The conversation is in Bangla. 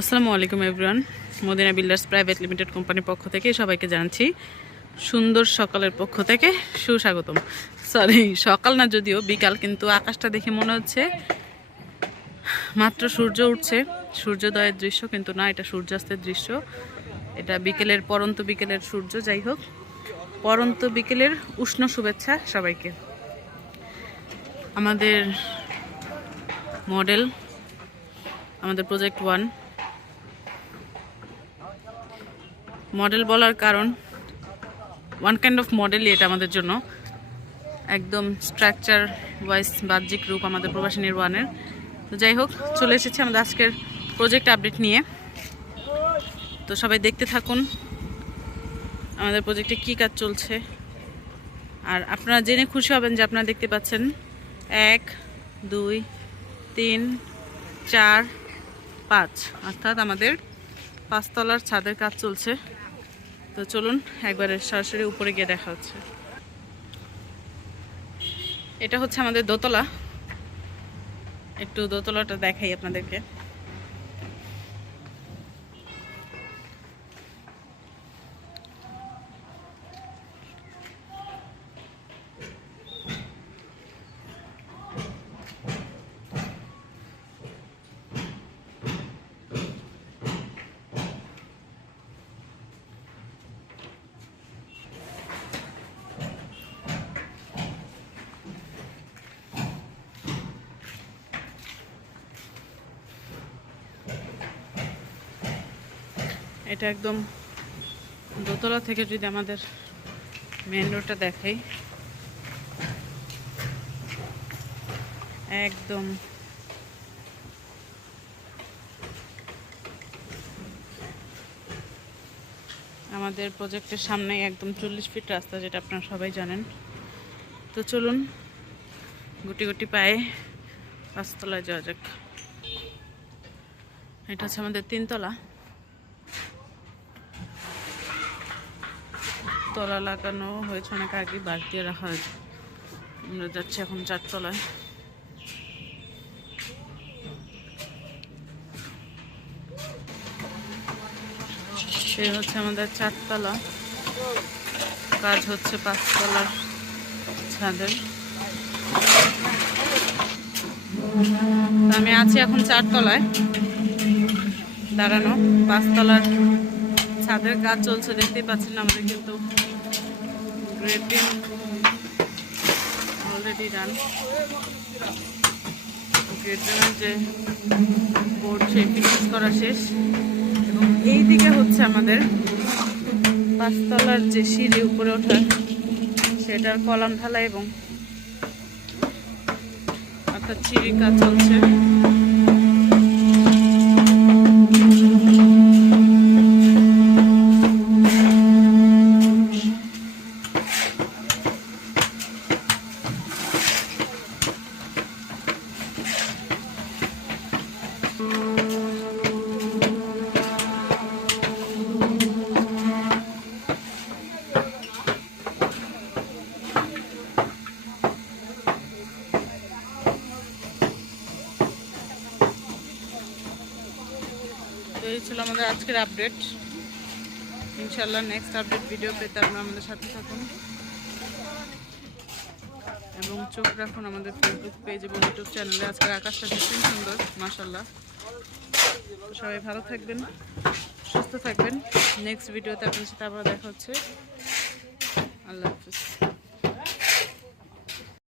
আসসালামু আলাইকুম everyone. Madina builders private limited কোম্পানির পক্ষ থেকে সবাইকে জানাচ্ছি সুন্দর সকালের পক্ষ থেকে সুস্বাগতম। সরি, সকাল না, যদিও বিকাল, কিন্তু আকাশটা দেখে মনে হচ্ছে মাত্র সূর্য উঠছে, সূর্যোদয়ের দৃশ্য, কিন্তু না, এটা সূর্যাস্তের দৃশ্য। এটা বিকেলের, পরন্ত বিকেলের সূর্য। যাই হোক, পরন্ত বিকেলের উষ্ণ শুভেচ্ছা সবাইকে। আমাদের মডেল, আমাদের প্রজেক্ট 1 মডেল বলার কারণ, ওয়ান কাইন্ড অফ মডেলই এটা আমাদের জন্য। একদম স্ট্রাকচার ওয়াইজ বাহ্যিক রূপ আমাদের প্রবাসিনীর 1-এর। তো যাই হোক, চলে এসেছি আমাদের আজকের প্রজেক্ট আপডেট নিয়ে। তো সবাই দেখতে থাকুন আমাদের প্রজেক্টে কী কাজ চলছে। আর আপনারা জেনে খুশি হবেন যে আপনারা দেখতে পাচ্ছেন 1, 2, 3, 4, 5, অর্থাৎ আমাদের 5 তলার ছাদের কাজ চলছে। তো চলুন একবারে সরাসরি উপরে গিয়ে দেখা হচ্ছে। এটা হচ্ছে আমাদের দোতলা। একটু দোতলাটা দেখাই আপনাদেরকে। এটা একদম দোতলা থেকে যদি আমাদের মেন রোডটা দেখাই, একদম আমাদের প্রজেক্টের সামনে একদম 40 ফিট রাস্তা, যেটা আপনারা সবাই জানেন। তো চলুন গুটি গুটি পায়ে 5 তলায় যাওয়া যাক। এটা হচ্ছে আমাদের 3 তলা। তলা লাগানো হয়েছে অনেক আগে, বাঁশ দিয়ে রাখা হয়েছে। আমরা যাচ্ছি এখন 4 তলায়। সে হচ্ছে আমাদের 4 তলা, কাজ হচ্ছে 5 তলার ছাদের। আমি আছি এখন 4 তলায় দাঁড়ানো। 5 তলার ছাদের কাজ চলছে, দেখতেই পাচ্ছেন। আমাদের কিন্তু গ্রেডিং অলরেডি ডান। গ্রেডিংয়ের যে বোর্ড, সেই ফিনিশ করা শেষ। এবং এই দিকে হচ্ছে আমাদের 5 তলার যে সিঁড়ি উপরে ওঠার, সেটার কলাম ঢালাই এবং অর্থাৎ সিঁড়ির কাজ চলছে। এই ছিল আমাদের আজকের আপডেট। ইনশাল্লাহ নেক্সট আপডেট ভিডিও পেতে আপনারা আমাদের সাথে থাকুন এবং চোখ রাখুন আমাদের ফেসবুক পেজ এবং ইউটিউব চ্যানেলে। আজকের আকাশটা ভীষণ সুন্দর, মাশাল্লাহ। সবাই ভালো থাকবেন, সুস্থ থাকবেন। নেক্সট ভিডিওতে আপনার সাথে আবার দেখা হচ্ছে। আল্লাহ হাফিজ।